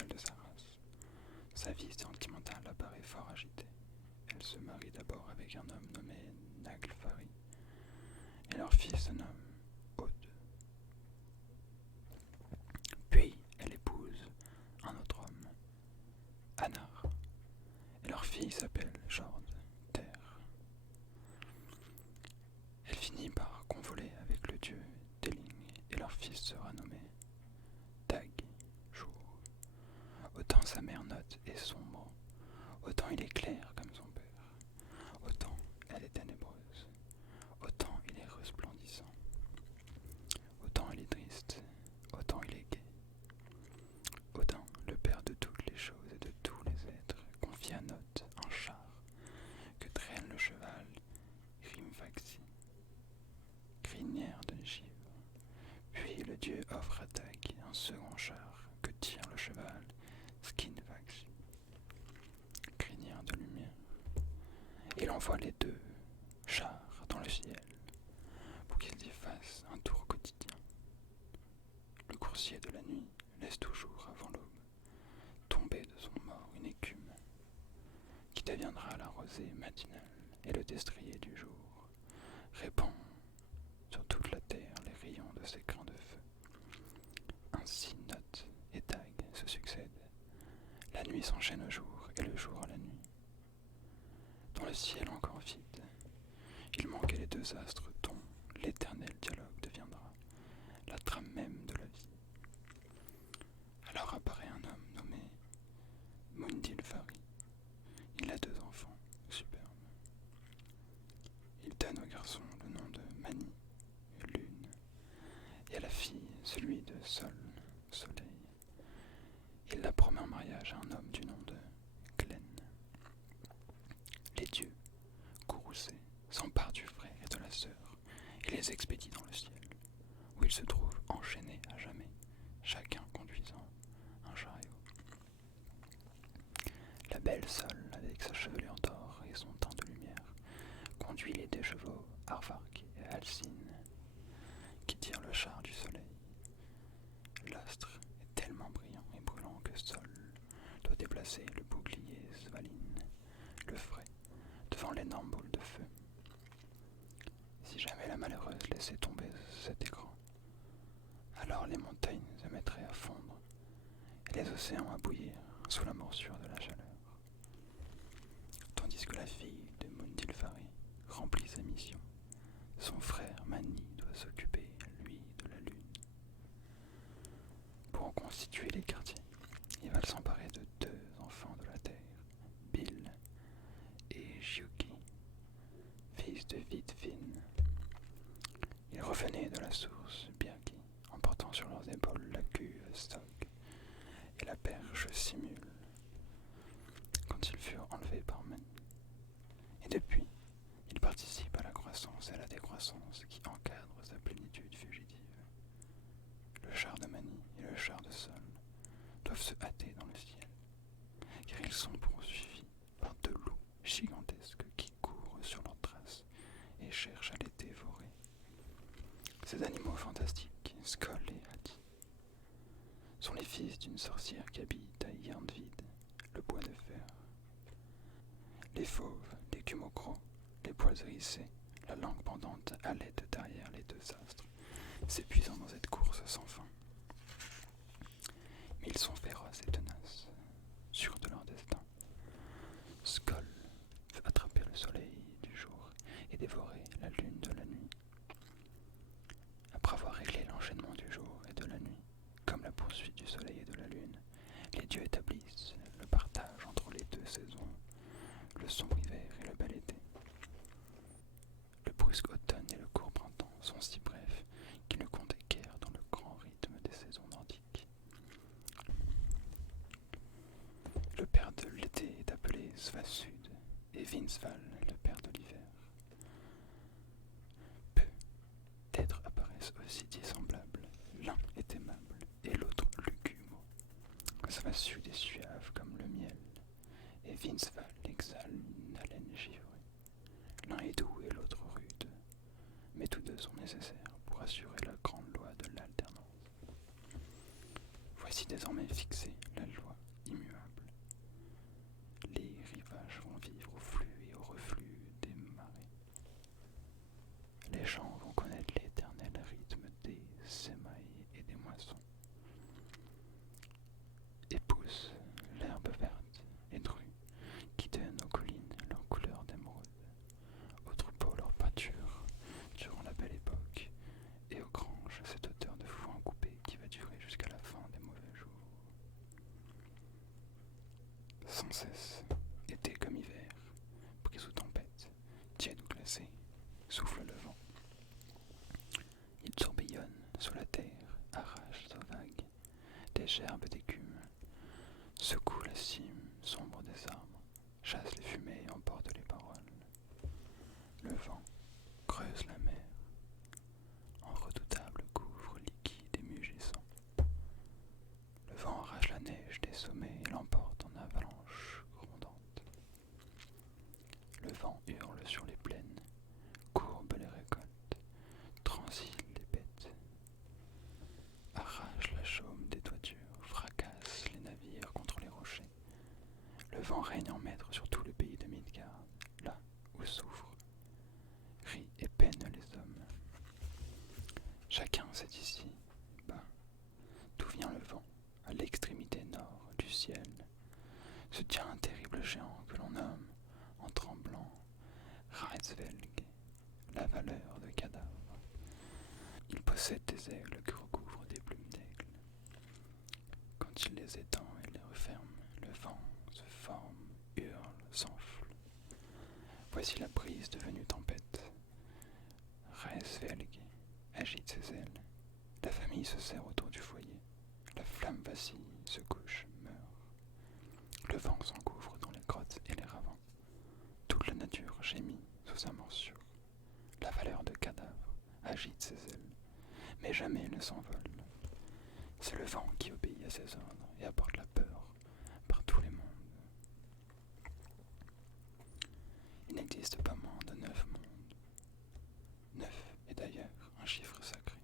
celle de sa race. Sa vie sentimentale apparaît fort agitée. Elle se marie d'abord avec un homme nommé Naglfari, et leur fils se nomme Aude. Puis elle épouse un autre homme, Anar, et leur fille s'appelle Jord, Terre. Elle finit par convoler avec le dieu Deling, et leur fils sera nommé Dag, jour. Autant sa mère Note est sombre, autant il est clair comme son père. Autant elle est ténébreuse, autant il est resplendissant. Autant il est triste, autant il est gai. Odin, le père de toutes les choses et de tous les êtres, confie à Note un char que traîne le cheval Hrimfaxi, crinière de givre. Puis le dieu offre à Dag un second char que tire le cheval Skinfaxi, crinière de lumière. Il envoie les deux chars dans le ciel pour qu'ils y fassent un tour quotidien. Le coursier de la nuit laisse toujours avant l'aube tomber de son mort une écume qui deviendra la rosée matinale, et le destrier du jour répand sur toute la terre les rayons de ses crins de feu. Ainsi Note et Dag se succèdent. La nuit s'enchaîne au jour et le jour à la nuit. Dans le ciel encore vide, il manquait les deux astres dont l'éternel dialogue deviendra la trame même de la vie. Alors apparaît un homme nommé Mundilfari. Il a deux enfants superbes. Il donne au garçon le nom de Mani, lune, et à la fille celui de Sol, soleil. Il la promet en mariage à un homme du nom de Glen. Les dieux, courroucés, s'emparent du frère et de la sœur et les expédient dans le ciel, où ils se trouvent enchaînés à jamais, chacun conduisant un chariot. La belle Sol, avec sa chevelure d'or et son teint de lumière, conduit les deux chevaux Arvark et Alcine, qui tirent le char du soleil. L'astre est tellement brillant et brûlant que Sol doit déplacer le bouclier Svalin, le frais, devant l'énorme boule de feu. Si jamais la malheureuse laissait tomber cet écran, alors les montagnes se mettraient à fondre et les océans à bouillir sous la morsure de la chaleur. Tandis que la fille de Mundilfari remplit sa mission, son frère Mani doit s'occuper, lui, de la lune. Pour en constituer les quartiers, il va s'emparer de deux enfants de la terre, Bil et Giuki, fils de Vidvin. Ils revenaient de la source Birgi, en portant sur leurs épaules la cuve Stog et la perche Simul, quand ils furent enlevés par Mani. Et depuis, ils participent à la croissance et à la décroissance qui encadrent sa plénitude fugitive. Le char de Mani et le char de Sol doivent se hâter dans le ciel, car ils sont poursuivis par deux loups gigantesques qui courent sur leurs traces et cherchent à les dévorer. Ces animaux fantastiques, Skoll et Hati, sont les fils d'une sorcière qui habite à Yernvid, le bois de fer. Les fauves, l'écume au croc, les poils hérissés, la langue pendante à l'aide derrière les deux astres, s'épuisant dans cette course sans fin. Mais ils sont féroces et tenaces, sûrs de leur destin. Skoll veut attraper le soleil du jour et dévorer la lune de la nuit. Après avoir réglé l'enchaînement du jour et de la nuit, comme la poursuite du soleil et de la lune, les dieux établissent le partage entre les deux saisons, le sombre hiver et le bel été. Le brusque automne et le court printemps sont si brefs qu'ils ne comptent guère dans le grand rythme des saisons nordiques. Le père de l'été est appelé Svasud et Vinsval le père de l'hiver. Peu d'êtres apparaissent aussi dissemblables. L'un est aimable et l'autre lugubre. Svasud est suave comme le miel et Vinsval exhale une haleine givrée. L'un est doux et l'autre rude, mais tous deux sont nécessaires pour assurer la grande loi de l'alternance. Voici désormais fixée la loi gerbes d'écume, secoue la cime sombre des arbres, chasse les fumées et emporte les paroles. Le vent creuse la mer, en redoutable gouffre liquide et mugissant. Le vent arrache la neige des sommets et l'emporte en avalanche grondante. Le vent hurle sur les plaines, courbe les récoltes, transile les bêtes, arrache la chaume des toitures, fracasse les navires contre les rochers. Le vent règne en maître sur tout le pays de Midgard, là où souffrent, rient et peinent les hommes. Chacun sait ici, bas, d'où vient le vent, à l'extrémité nord du ciel, se tient un terrible géant que l'on nomme, en tremblant, Raetsvelg, la valeur de cadavre. Il possède des aigles que recouvrent des plumes d'aigle. Quand il les étend et les referme, le vent se forme, hurle, s'enfle. Voici la brise devenue tempête. Raetsvelg agite ses ailes. La famille se serre autour du foyer. La flamme vacille, se couche, meurt. Le vent s'engouffre dans les grottes et les ravins. Toute la nature gémit sous sa morsure. La valeur de cadavre agite ses ailes, mais jamais ne s'envole. C'est le vent qui obéit à ses ordres et apporte la peur par tous les mondes. Il n'existe pas moins de 9 mondes. 9 est d'ailleurs un chiffre sacré.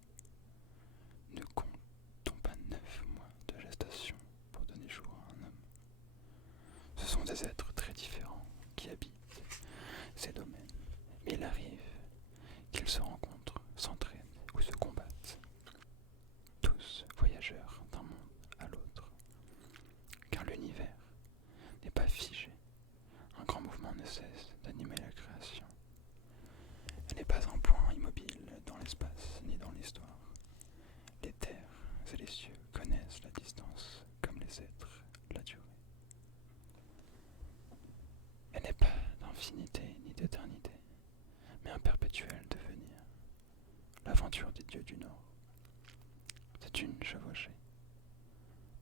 Ne comptons pas 9 mois de gestation pour donner jour à un homme. Ce sont des êtres très différents qui habitent ces domaines, mais il arrive qu'ils se rencontrent, s'entraident ou se combattent, tous voyageurs d'un monde à l'autre. Car l'univers n'est pas figé, un grand mouvement ne cesse d'animer la création. Elle n'est pas un point immobile dans l'espace ni dans l'histoire. Les terres et les cieux connaissent la distance comme les êtres la durée. Elle n'est pas d'infinité ni d'éternité, mais un perpétuel devenir, l'aventure des dieux du Nord. C'est une chevauchée.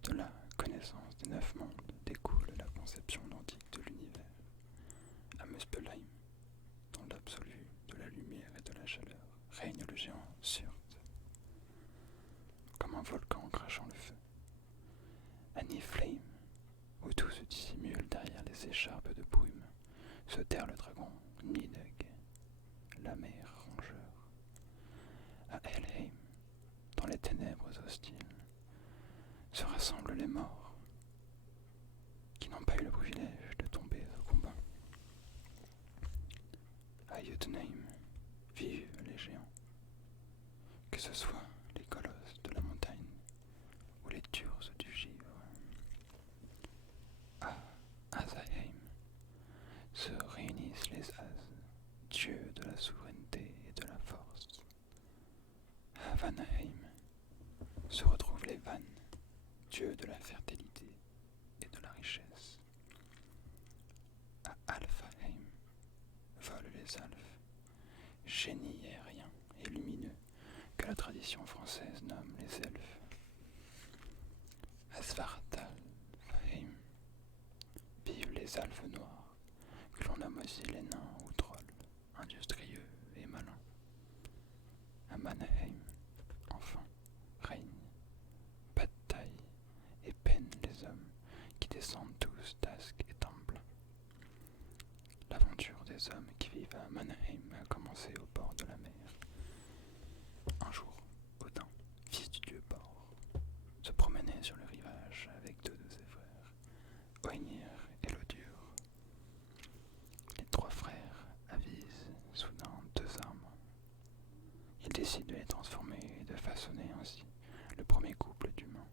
De la connaissance des 9 mondes découle la conception identique de l'univers. À Muspelheim, dans l'absolu de la lumière et de la chaleur, règne le géant Surd, comme un volcan crachant le feu. À Niflheim, où tout se dissimule derrière les écharpes de brume, se terre le dragon Nidhogg, la mer rongeur. À Helheim, dans les ténèbres hostiles, se rassemblent les morts, qui n'ont pas eu le privilège de tomber au combat. À Jotunheim vivent les géants, que ce soit les colosses de la montagne ou les Thurs du givre. À Asaheim se réunissent les As, dieux de la souveraineté et de la force. À Vanaheim se retrouvent les Vannes, dieux de la fertilité et de la richesse. À Alphaheim volent les Alphes, génies aériens et lumineux que la tradition française nomme les elfes. À Svartalfheim vivent les Alphes noirs, que l'on nomme aussi les nains ou trolls, industrieux et malins. À Manaheim, enfin, règnent, bataillent et peinent les hommes qui descendent tous d'Ask et Tambla. L'aventure des hommes qui vivent à Manaheim a commencé au bord de la mer. Un jour, Odin, fils du dieu Bor, se promenait sur le rivage avec 2 de ses frères, Oenir et Lodur. Les 3 frères avisent soudain 2 armes. Ils décident de les transformer et de façonner ainsi le premier couple d'humains.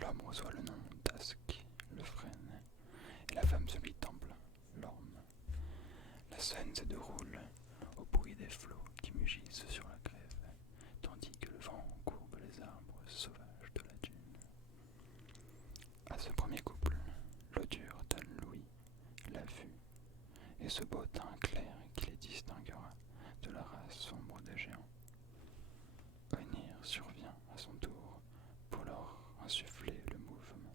L'homme reçoit le nom d'Ask, le frêne, et la femme celui d'Ambla, l'orme. La scène se déroule au bruit des flots qui mugissent sur la grève, tandis que le vent courbe les arbres sauvages de la dune. À ce premier couple, Lodur donne l'ouïe, la vue, et ce beau teint clair qui les distinguera de la race sombre des géants. Oenir survient à son tour pour leur insuffler le mouvement.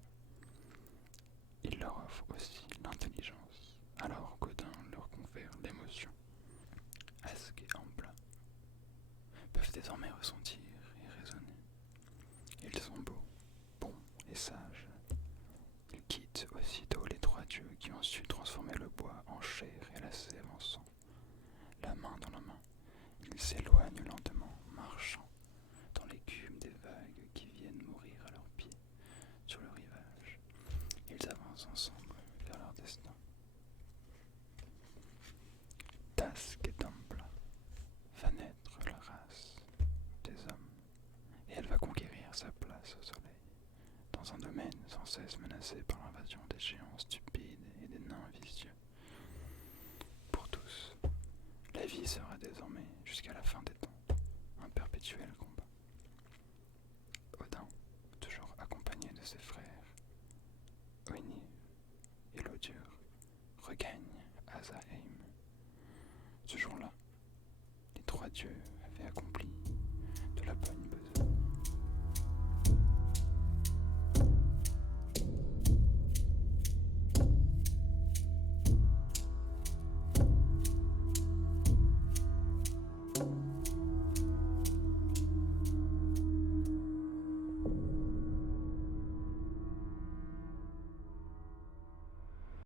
Il leur offre aussi l'intelligence, alors qu'Odin leur confère l'émotion. Ask et Embla peuvent désormais ressentir et raisonner. Ils sont beaux, bons et sages. Ils quittent aussitôt les trois dieux qui ont su transformer le bois en chair et la sève en sang. La main dans la main, ils s'éloignent lentement, marchant dans l'écume des vagues qui viennent mourir à leurs pieds sur le rivage. Ils avancent ensemble vers leur destin. Task et Embla va naître la race des hommes, et elle va conquérir sa place au soleil, dans un domaine sans cesse menacé par l'invasion des géants stupides et des nains vicieux. Pour tous, la vie sera désormais, jusqu'à la fin des temps, un perpétuel combat. Odin, toujours accompagné de ses frères, Oiniv et Lodur, regagne Asaheim. Ce jour-là, les trois dieux